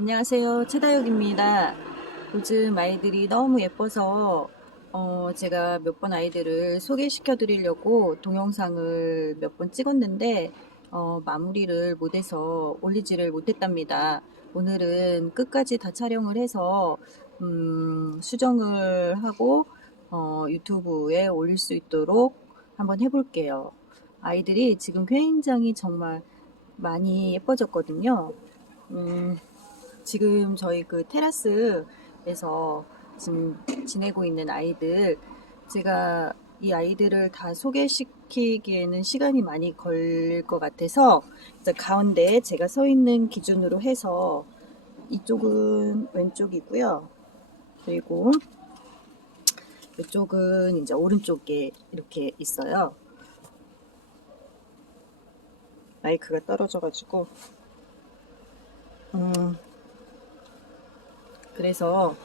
안녕하세요. 최다육입니다. 요즘 아이들이 너무 예뻐서 어, 제가 몇 번 아이들을 소개시켜 드리려고 동영상을 몇 번 찍었는데 어, 마무리를 못해서 올리지를 못했답니다. 오늘은 끝까지 다 촬영을 해서 음, 수정을 하고 어, 유튜브에 올릴 수 있도록 한번 해볼게요. 아이들이 지금 굉장히 정말 많이 예뻐졌거든요. 음, 지금 저희 그 테라스에서 지금 지내고 있는 아이들, 제가 이 아이들을 다 소개시키기에는 시간이 많이 걸릴 것 같아서, 가운데 제가 서 있는 기준으로 해서 이쪽은 왼쪽이고요. 그리고 이쪽은 이제 오른쪽에 이렇게 있어요. 마이크가 떨어져가지고, 음, 그래서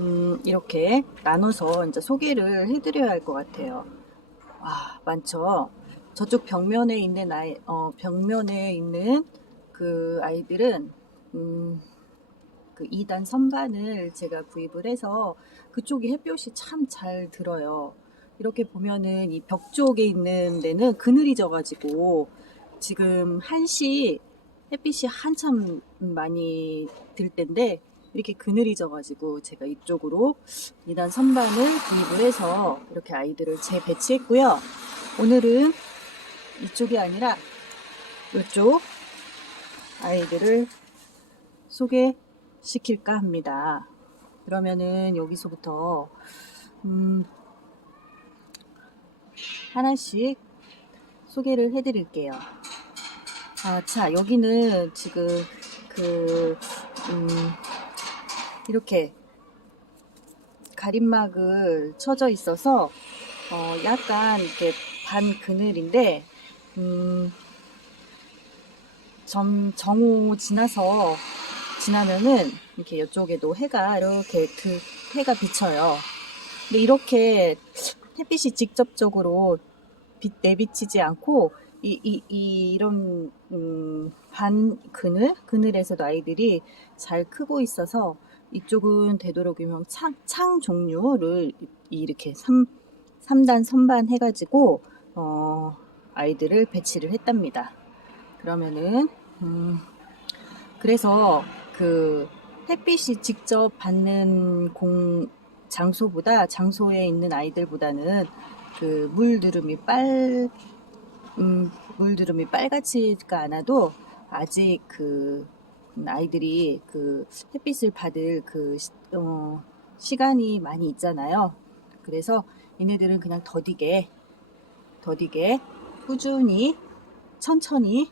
음, 이렇게 나눠서 이제 소개를 해드려야 할 것 같아요. 와, 많죠. 저쪽 벽면에 있는 아이, 어, 벽면에 있는 그 아이들은 음, 그 2단 선반을 제가 구입을 해서 그쪽이 햇볕이 참 잘 들어요. 이렇게 보면은 이 벽 쪽에 있는 데는 그늘이 져가지고 지금 1시 햇빛이 한참 많이 들 때인데 이렇게 그늘이 져가지고 제가 이쪽으로 2단 선반을 구입을 해서 이렇게 아이들을 재배치했고요. 오늘은 이쪽이 아니라 이쪽 아이들을 소개시킬까 합니다. 그러면은 여기서부터 음, 하나씩 소개를 해드릴게요. 아, 자, 여기는 지금 그, 음, 이렇게 가림막을 쳐져 있어서, 어, 약간 이렇게 반 그늘인데, 음, 점, 정오 지나서, 지나면은, 이렇게 이쪽에도 해가, 이렇게 그, 해가 비쳐요. 근데 이렇게 햇빛이 직접적으로 빛, 내비치지 않고, 이, 이, 이, 이런, 음, 반 그늘? 그늘에서도 아이들이 잘 크고 있어서 이쪽은 되도록이면 창, 창 종류를 이렇게 3, 삼단 선반 해가지고, 어, 아이들을 배치를 했답니다. 그러면은, 음, 그래서 그 햇빛이 직접 받는 공, 장소보다, 장소에 있는 아이들보다는 그 물두름이 빨, 음, 물두름이 빨갛지가 않아도 아직 그 아이들이 그 햇빛을 받을 그 시, 어, 시간이 많이 있잖아요. 그래서 얘네들은 그냥 더디게 더디게 꾸준히 천천히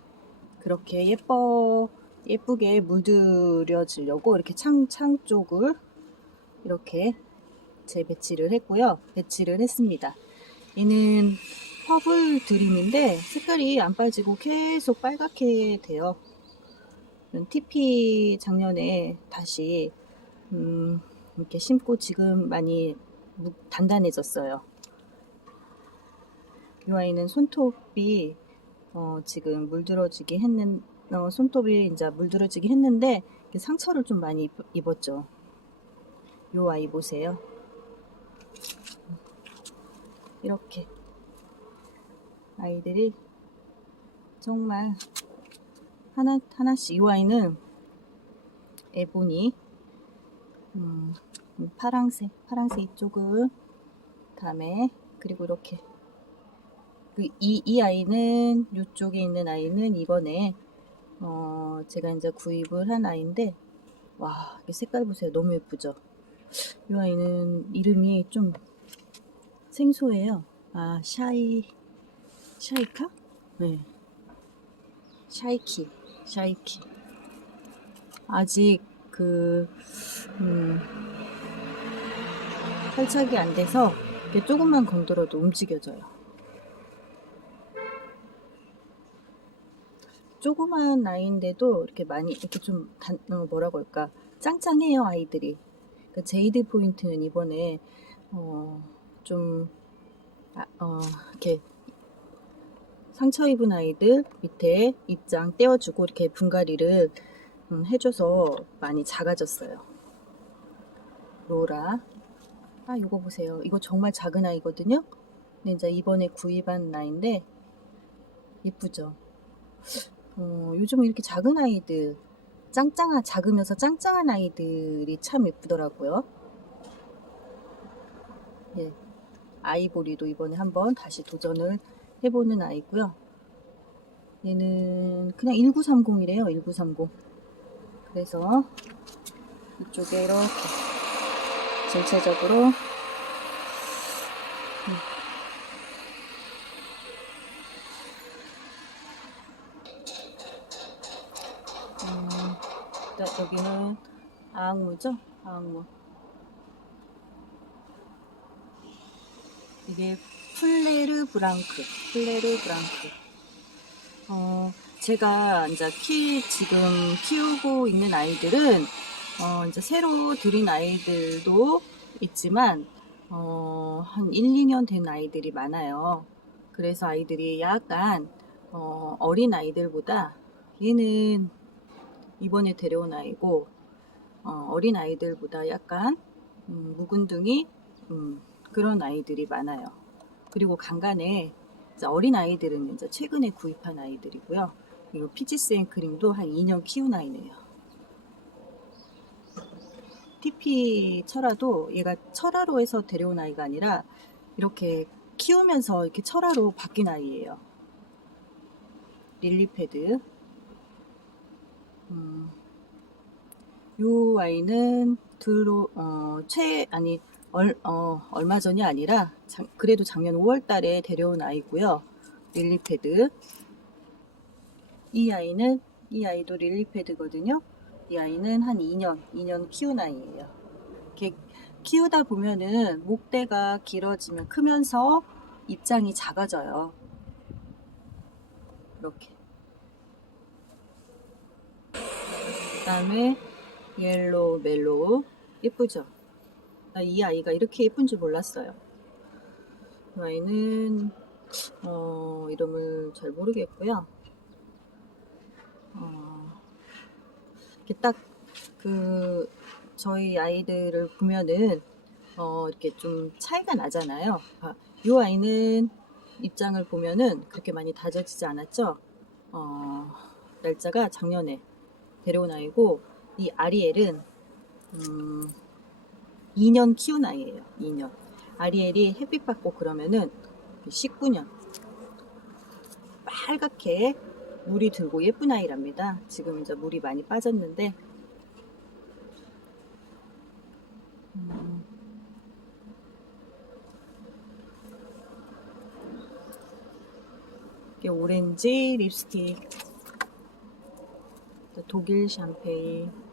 그렇게 예뻐 예쁘게 물들여지려고 이렇게 창, 창 쪽을 이렇게 재배치를 했고요. 배치를 했습니다. 얘는 퍼블 드림인데 색깔이 안 빠지고 계속 빨갛게 돼요. TP 작년에 다시 음, 이렇게 심고 지금 많이 묵- 단단해졌어요. 이 아이는 손톱이 어, 지금 물들어지기 했는 어, 손톱이 이제 물들어지기 했는데 상처를 좀 많이 입- 입었죠. 이 아이 보세요. 이렇게 아이들이 정말 하나 하나씩 이 아이는 에보니 음, 음, 파랑색 파랑색 이쪽은 다음에 그리고 이렇게 그 이 이 아이는 이쪽에 있는 아이는 이번에 어 제가 이제 구입을 한 아이인데 와, 이 색깔 보세요. 너무 예쁘죠? 이 아이는 이름이 좀 생소해요. 아, 샤이, 샤이카? 네. 샤이키, 샤이키. 아직 그, 음, 탈착이 안 돼서 이렇게 조금만 건드려도 움직여져요. 조그만 아이인데도 이렇게 많이 이렇게 좀 단, 어, 뭐라고 할까 짱짱해요 아이들이. 그 제이드 포인트는 이번에 어, 좀 아, 어, 이렇게 상처 입은 아이들 밑에 입장 떼어주고 이렇게 분갈이를 음, 해줘서 많이 작아졌어요. 로라. 아, 이거 보세요. 이거 정말 작은 아이거든요. 근데 이제 이번에 구입한 아이인데 예쁘죠. 어, 요즘 이렇게 작은 아이들, 짱짱한 작으면서 짱짱한 아이들이 참 예쁘더라고요. 예, 아이보리도 이번에 한번 다시 도전을 해보는 아이고요. 얘는 그냥 1930이래요. 1930. 그래서 이쪽에 이렇게 전체적으로 음. 음, 자, 여기는 아악무죠? 아악무. 이게 플레르 브랑크, 플레르 브랑크. 어, 제가 이제 키, 지금 키우고 있는 아이들은, 어, 이제 새로 들인 아이들도 있지만, 어, 한 1, 2년 된 아이들이 많아요. 그래서 아이들이 약간, 어, 어린 아이들보다 얘는 이번에 데려온 아이고, 어, 어린 아이들보다 약간, 음, 묵은둥이, 음, 그런 아이들이 많아요. 그리고 간간에 어린 아이들은 이제 최근에 구입한 아이들이고요. 그리고 피지스 앤크림도 한 2년 키운 아이네요. TP 철화도 얘가 철화로 해서 데려온 아이가 아니라 이렇게 키우면서 이렇게 철화로 바뀐 아이예요. 릴리패드. 음, 요 아이는 들어 어, 최 아니 얼, 어, 얼마 전이 아니라 작- 그래도 작년 5월 달에 데려온 아이고요. 릴리패드. 이 아이는 이 아이도 릴리패드거든요. 이 아이는 한 2년, 2년 키운 아이예요. 이렇게 키우다 보면은 목대가 길어지면 크면서 입장이 작아져요. 이렇게. 그다음에 옐로우 멜로우 예쁘죠? 나이 아이가 이렇게 예쁜 줄 몰랐어요. 이 아이는 어, 이름을 잘 모르겠고요. 어, 이렇게 딱 그 저희 아이들을 보면은 어, 이렇게 좀 차이가 나잖아요. 아, 이 아이는 입장을 보면은 그렇게 많이 다져지지 않았죠. 어, 날짜가 작년에 데려온 아이고 이 아리엘은 음, 2년 키운 아이예요. 2년. 아리엘이 햇빛 받고 그러면은 19년. 빨갛게 물이 들고 예쁜 아이랍니다. 지금 이제 물이 많이 빠졌는데. 음, 이게 오렌지 립스틱. 독일 샴페인.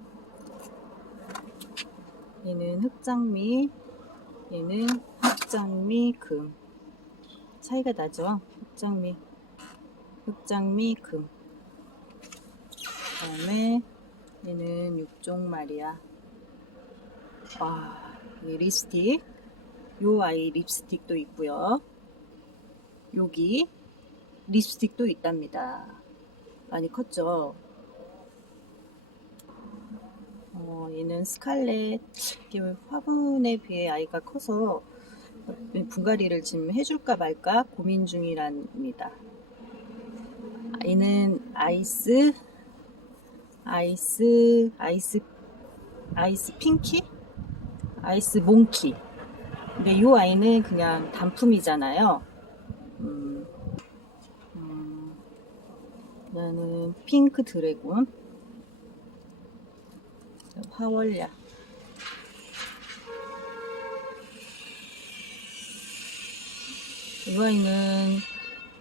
얘는 흑장미, 얘는 흑장미 금. 차이가 나죠? 흑장미, 흑장미 금. 그 다음에 얘는 육종 마리아. 와, 이 립스틱. 요 아이 립스틱도 있고요. 여기 립스틱도 있답니다. 많이 컸죠? 어, 얘는 스칼렛. 화분에 비해 아이가 커서 분갈이를 지금 해줄까 말까 고민 중이랍니다. 얘는 아이스, 아이스, 아이스, 아이스 핑키? 아이스 몽키. 근데 이 아이는 그냥 단품이잖아요. 음, 음, 나는 핑크 드래곤. 화월야. 이 아이는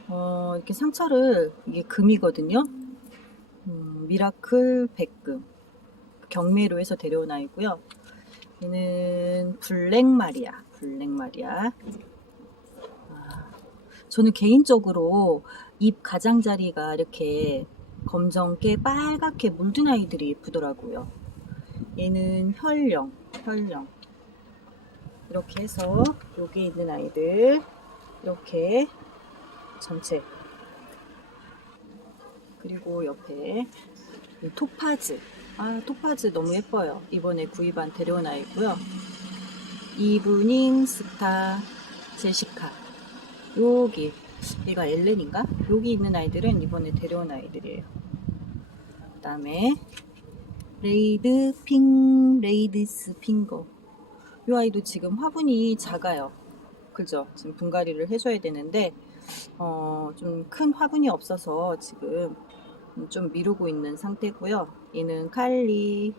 어, 이렇게 상처를 이게 금이거든요. 음, 미라클 백금 경매로 해서 데려온 아이고요. 얘는 블랙 마리아, 블랙 마리아. 아, 저는 개인적으로 입 가장자리가 이렇게 검정게 빨갛게 물든 아이들이 예쁘더라고요. 얘는 혈령, 혈령. 이렇게 해서 여기 있는 아이들 이렇게 전체 그리고 옆에 이 토파즈 아, 토파즈 너무 예뻐요. 이번에 구입한 데려온 아이고요. 이브닝 스타 제시카. 여기, 얘가 엘렌인가? 여기 있는 아이들은 이번에 데려온 아이들이에요. 그 다음에, 레이드 핑, 레이드스 핑거. 이 아이도 지금 화분이 작아요. 그죠? 지금 분갈이를 해줘야 되는데, 어, 좀 큰 화분이 없어서 지금 좀 미루고 있는 상태고요. 얘는 칼리,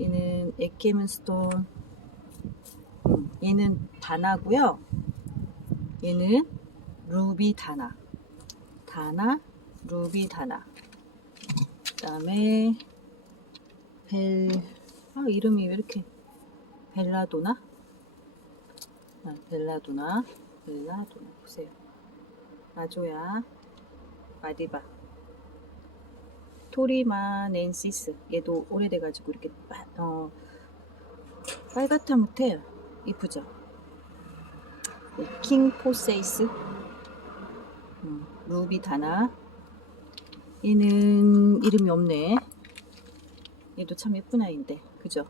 얘는 에케문스톤, 음, 얘는 다나고요. 얘는 루비 다나, 다나, 루비 다나. 그다음에 벨, 아 이름이 왜 이렇게 벨라도나? 아, 벨라도나, 벨라도나 보세요. 마조야, 마디바. 토리마 낸시스 얘도 오래돼가지고 이렇게 빠, 어, 빨갛다 못해요 이쁘죠 네, 킹포세이스 음, 루비 다나 얘는 이름이 없네. 얘도 참 예쁜 아이인데 그죠?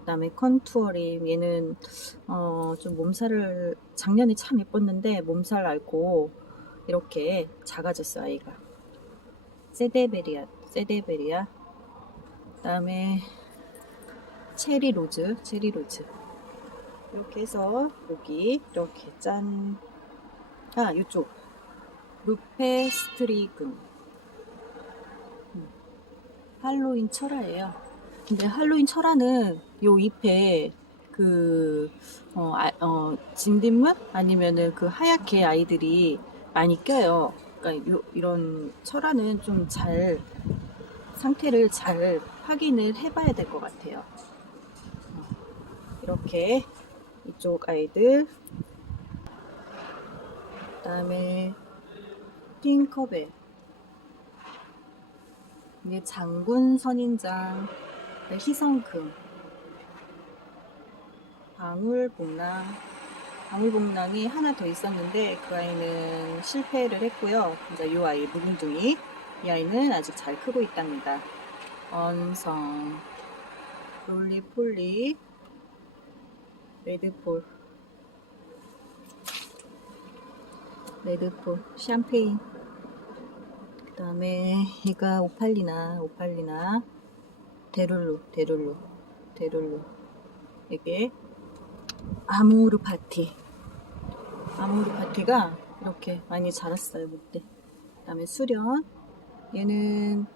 그 다음에 컨투어림 얘는 어, 좀 몸살을 작년에 참 예뻤는데 몸살 앓고 이렇게 작아졌어 아이가. 세데베리아 세데베리아. 그다음에 체리 로즈 체리 로즈. 이렇게 해서 여기 이렇게 짠 아 이쪽. 루페 스트리금 음, 할로윈 철화예요 근데 할로윈 철화는 요 잎에 그 어, 아, 어, 진딧물 아니면은 그 하얗게 아이들이 많이 껴요. 그러니까 요, 이런 철화는 좀 잘 상태를 잘 확인을 해봐야 될 것 같아요. 어, 이렇게 이쪽 아이들 그 다음에 팅커벨 이게 장군 선인장 희성금 방울복랑 방울복랑이 하나 더 있었는데 그 아이는 실패를 했고요. 이제 이 아이 묵은둥이 이 아이는 아직 잘 크고 있답니다. 언성 롤리폴리 레드폴 레드폴 샴페인 그 다음에 얘가 오팔리나 오팔리나. 데룰루 데룰루 데룰루. 이게 아모르 파티. 아모르 파티가 이렇게 많이 자랐어요 그때. 그 다음에 수련. 얘는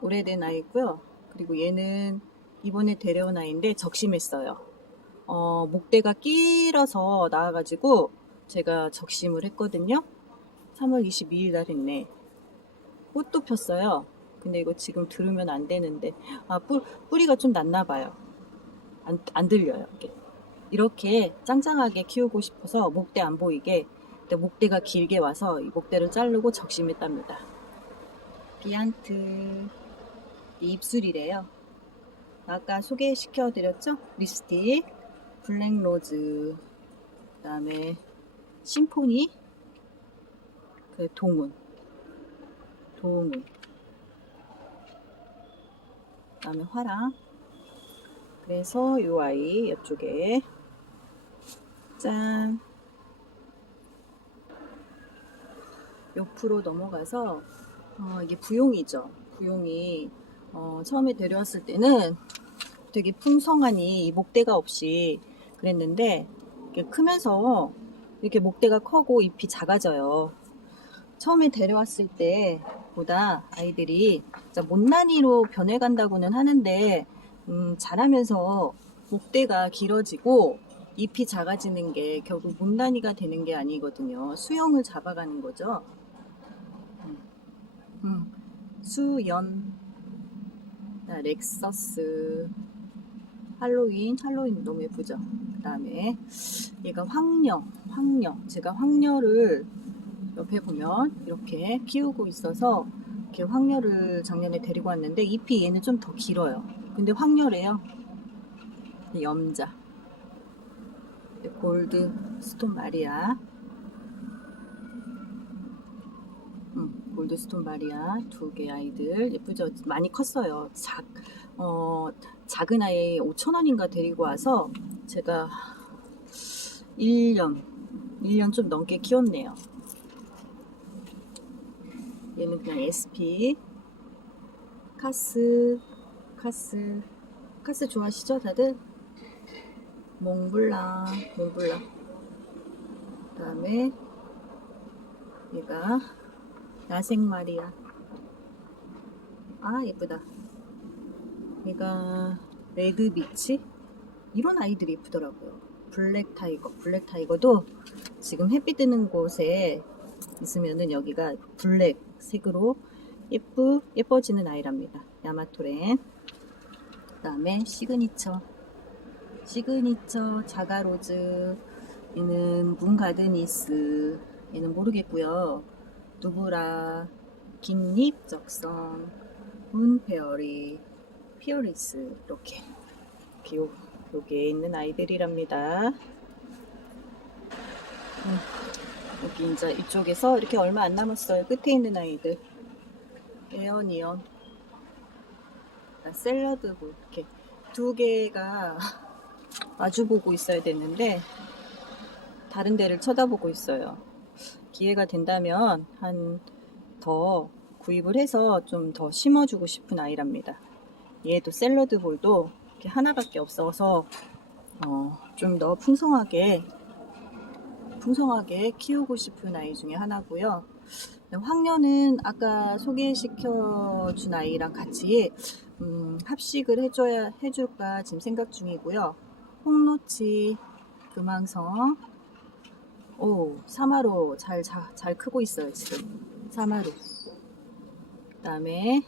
오래된 아이고요. 그리고 얘는 이번에 데려온 아이인데 적심했어요. 어, 목대가 길어서 나와가지고 제가 적심을 했거든요. 3월 22일 날 했네 꽃도 폈어요. 근데 이거 지금 들으면 안 되는데. 아 뿌, 뿌리가 좀 났나 봐요. 안, 안 들려요 이게. 이렇게 짱짱하게 키우고 싶어서 목대 안 보이게 목대가 길게 와서 이 목대를 자르고 적심했답니다. 비안트. 이 입술이래요. 아까 소개시켜 드렸죠? 립스틱 블랙 로즈. 그 다음에 심포니 그 동 운 동운 그 다음에 화랑. 그래서 이 아이 이쪽에 짠. 옆으로 넘어가서 어, 이게 부용이죠. 부용이 어, 처음에 데려왔을 때는 되게 풍성하니 목대가 없이 그랬는데 이렇게 크면서 이렇게 목대가 커고 잎이 작아져요. 처음에 데려왔을 때 보다 아이들이 못난이로 변해간다고는 하는데 음, 자라면서 목대가 길어지고 잎이 작아지는 게 결국 못난이가 되는 게 아니거든요. 수영을 잡아가는 거죠. 음, 음, 수연, 자, 렉서스, 할로윈, 할로윈 너무 예쁘죠. 그 다음에 얘가 황녀, 황녀. 제가 황녀를 옆에 보면 이렇게 키우고 있어서 이렇게 황녀를 작년에 데리고 왔는데 잎이 얘는 좀 더 길어요. 근데 황녀래요. 염자. 골드 스톤 마리아. 음. 골드 스톤 바리아 두 개 아이들 예쁘죠? 많이 컸어요. 작, 어, 작은 아이 5,000원인가 데리고 와서 제가 1년, 1년 좀 넘게 키웠네요. 얘는 그냥 SP, 카스, 카스, 카스 좋아하시죠, 다들? 몽블랑, 몽블랑. 그 다음에 얘가 야생 마리아. 아, 예쁘다. 얘가 레드 비치? 이런 아이들이 예쁘더라고요. 블랙 타이거. 블랙 타이거도 지금 햇빛 뜨는 곳에 있으면은 여기가 블랙 색으로 예쁘, 예뻐지는 아이랍니다. 야마토렌. 그 다음에 시그니처. 시그니처 자가로즈. 얘는 문가드니스. 얘는 모르겠고요. 누브라, 긴잎 적성, 문페어리, 피어리스 이렇게 요, 요게 있는 아이들이랍니다. 음, 여기 이제 이쪽에서 이렇게 얼마 안 남았어요. 끝에 있는 아이들. 에어니언, 아, 샐러드볼 이렇게 두 개가 마주보고 있어야 되는데 다른 데를 쳐다보고 있어요. 기회가 된다면 한 더 구입을 해서 좀 더 심어주고 싶은 아이랍니다. 얘도 샐러드 볼도 이렇게 하나밖에 없어서 어, 좀 더 풍성하게 풍성하게 키우고 싶은 아이 중에 하나고요. 황녀는 아까 소개시켜 준 아이랑 같이 음, 합식을 해줘야 해줄까 지금 생각 중이고요. 홍로치, 금왕성, 오 사마로 잘, 잘, 잘 크고 있어요 지금. 사마루. 그 다음에,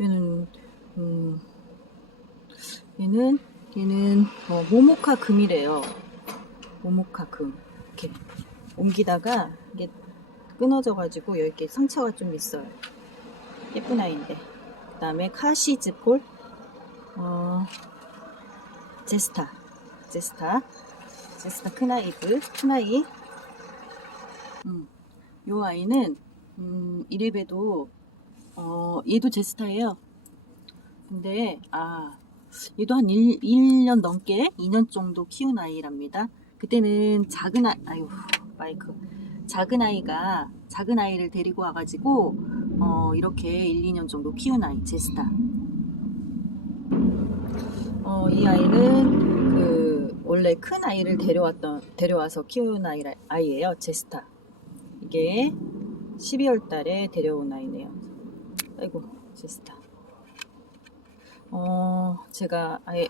얘는, 음, 얘는, 얘는, 어, 모모카 금이래요. 모모카 금. 이렇게 옮기다가, 이게 끊어져 가지고, 여기 상처가 좀 있어요. 예쁜 아이인데. 그 다음에, 카시즈 폴, 어, 제스타. 제스타. 제스타 큰 아이들, 큰 아이. 음, 요 아이는, 음, 이래봬도, 어, 얘도 제 스타예요. 근데, 아, 얘도 한 1, 1년 넘게, 2년 정도 키운 아이랍니다. 그때는 작은 아이, 아유, 마이크. 작은 아이가, 작은 아이를 데리고 와가지고, 어, 이렇게 1, 2년 정도 키운 아이, 제 스타. 어, 이 아이는, 그, 원래 큰 아이를 데려왔던, 데려와서 키운 아이, 아이예요, 제스타. 이게 12월 달에 데려온 아이네요. 아이고, 제스타. 어, 제가 아예,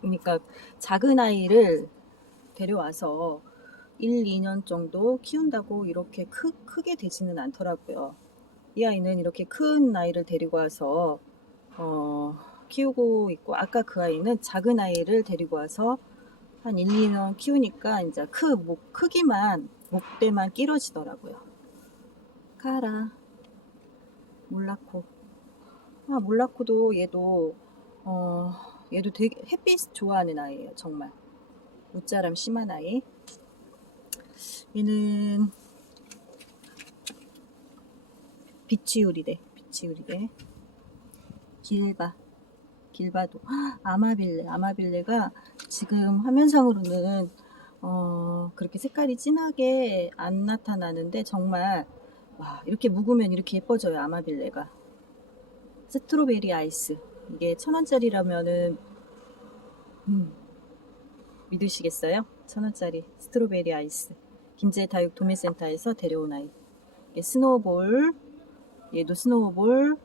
그러니까 작은 아이를 데려와서 1, 2년 정도 키운다고 이렇게 크, 크게 되지는 않더라고요. 이 아이는 이렇게 큰 아이를 데리고 와서, 어, 키우고 있고, 아까 그 아이는 작은 아이를 데리고 와서 한 1, 2년 키우니까 이제 크, 목, 크기만, 목대만 길어지더라고요. 카라 몰라코 아 몰라코도 얘도 어 얘도 되게 햇빛 좋아하는 아이예요 정말 웃자람 심한 아이 얘는 비치우리래 비치우리래 길바 길바도 헉, 아마빌레 아마빌레가 지금 화면상으로는 어 그렇게 색깔이 진하게 안 나타나는데 정말 와, 이렇게 묵으면 이렇게 예뻐져요, 아마빌레가. 스트로베리 아이스. 이게 천 원짜리라면은, 음, 믿으시겠어요? 천 원짜리 스트로베리 아이스. 김제 다육 도매센터에서 데려온 아이. 스노우볼. 얘도 스노우볼.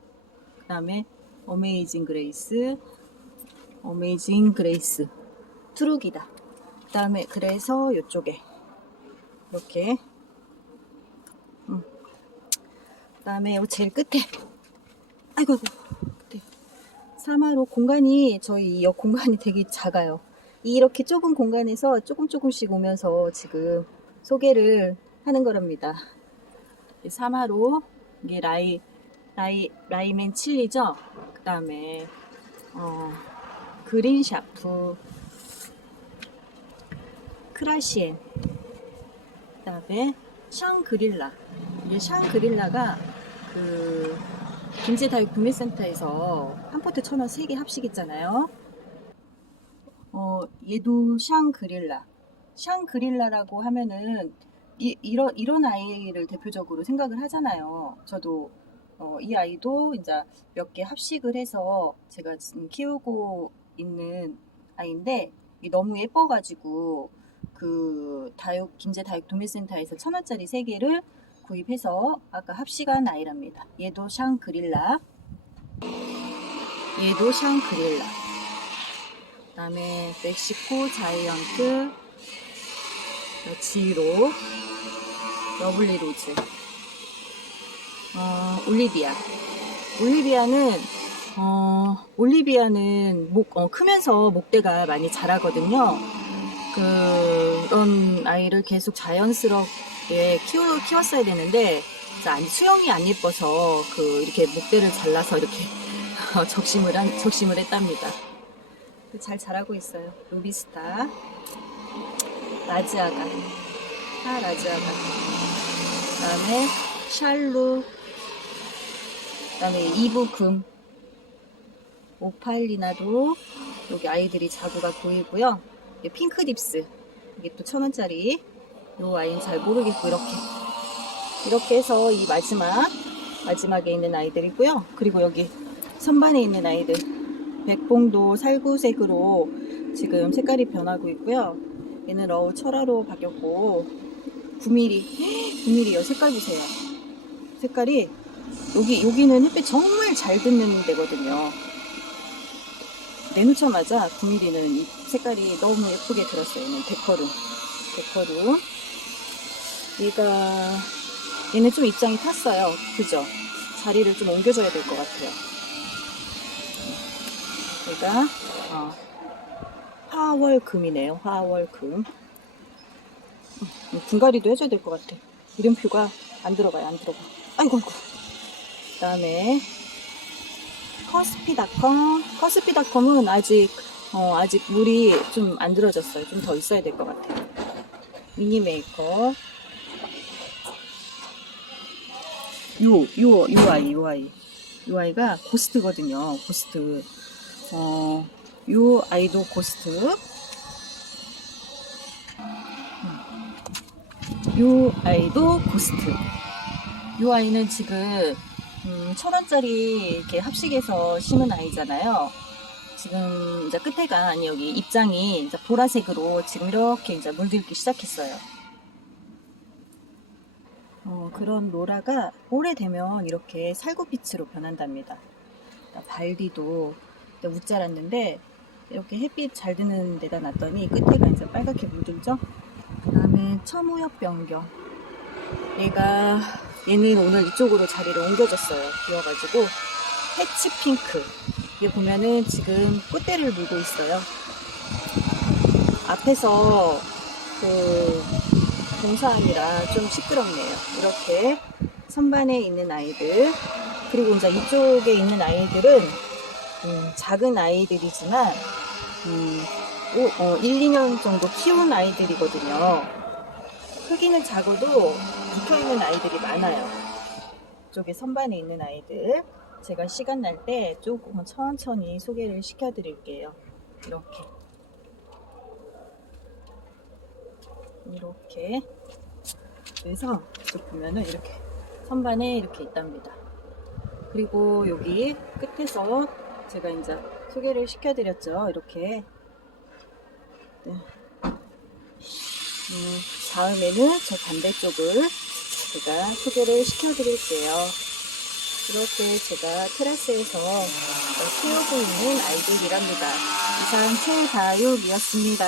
그 다음에 어메이징 그레이스. 어메이징 그레이스. 트룩이다. 그 다음에 그래서 이쪽에 이렇게 그다음에 요 제일 끝에 아이고 아이고 끝에 사마로 공간이 저희 이 공간이 되게 작아요. 이렇게 좁은 공간에서 조금 조금씩 오면서 지금 소개를 하는 거랍니다. 사마로 이게 라이 라이 라이맨 칠리죠. 그다음에 어, 그린 샤프 크라시엔 그다음에 샹그릴라 이게 샹그릴라가 그그 김제다육 구매센터에서 한 포트 천 원 세 개 합식 있잖아요. 어, 얘도 샹그릴라. 샹그릴라라고 하면은 이, 이런 이런 아이를 대표적으로 생각을 하잖아요. 저도 어, 이 아이도 이제 몇 개 합식을 해서 제가 지금 키우고 있는 아이인데 이 너무 예뻐가지고 그 다육 김제 다육 도매센터에서 천 원짜리 세 개를 구입해서 아까 합식한 아이랍니다. 얘도 샹그릴라. 얘도 샹그릴라. 그다음에 멕시코 자이언트, 지로, 러블리 로즈, 어, 올리비아. 올리비아는 어, 올리비아는 목 어, 크면서 목대가 많이 자라거든요. 그런 아이를 계속 자연스럽게 키워 키웠어야 되는데 수영이 안 예뻐서 그 이렇게 목대를 잘라서 이렇게 적심을 한 적심을 했답니다. 잘 자라고 있어요. 루비스타, 라지아가, 아 라지아가, 그 다음에 샬루, 그 다음에 이브금, 오팔리나도 여기 아이들이 자구가 보이고요. 이게 핑크 딥스, 이게 또 천 원짜리. 요 아이는 잘 모르겠고 이렇게 이렇게 해서 이 마지막 마지막에 있는 아이들이고요. 그리고 여기 선반에 있는 아이들. 백봉도 살구색으로 지금 색깔이 변하고 있고요. 얘는 러우 철화로 바뀌었고 9mm, 9mm요. 색깔 보세요. 색깔이 여기 여기는 햇빛 정말 잘 듣는 데거든요. 내놓자마자 9mm는 이 색깔이 너무 예쁘게 들었어요. 얘는 데커루, 데커루. 얘가 얘는 좀 입장이 탔어요. 그죠? 자리를 좀 옮겨줘야 될 것 같아요. 얘가 어, 화월금이네요. 화월금. 음, 분갈이도 해줘야 될 것 같아. 이름표가 안 들어가요. 안 들어가. 아이고 아이고. 그 다음에 커스피닷컴. 커스피닷컴은 아직 어, 아직 물이 좀 안 들어졌어요. 좀 더 있어야 될 것 같아요. 미니 메이커. 요, 요, 요 아이, 요 아이. 요 아이가 고스트거든요. 고스트. 어, 요 아이도 고스트. 음. 요 아이도 고스트. 요 아이는 지금 음, 천 원짜리 이렇게 합식해서 심은 아이잖아요. 지금 이제 끝에가 아니 여기 입장이 이제 보라색으로 지금 이렇게 이제 물들기 시작했어요. 어, 그런 로라가 오래되면 이렇게 살구빛으로 변한답니다. 그러니까 발디도 웃자랐는데 이렇게 햇빛 잘 드는 데다 놨더니 끝에가 이제 빨갛게 물들죠. 그 다음에 첨우엽 변경. 얘가 얘는 오늘 이쪽으로 자리를 옮겨줬어요. 비어가지고 패치 핑크. 이게 보면은 지금 꽃대를 물고 있어요. 앞에서 그 공사하느라 좀 시끄럽네요. 이렇게 선반에 있는 아이들 그리고 이제 이쪽에 있는 아이들은 음, 작은 아이들이지만 음, 오- 어, 1, 2년 정도 키운 아이들이거든요. 크기는 작아도 붙어있는 아이들이 많아요. 이쪽에 선반에 있는 아이들 제가 시간 날 때 조금 천천히 소개를 시켜드릴게요. 이렇게 이렇게 그래서 이쪽 보면은 이렇게 선반에 이렇게 있답니다. 그리고 여기 끝에서 제가 이제 소개를 시켜드렸죠. 이렇게 네. 음, 다음에는 저 반대쪽을 제가 소개를 시켜드릴게요. 이렇게 제가 테라스에서 키우고 있는 아이들이랍니다. 이상 최다육이었습니다.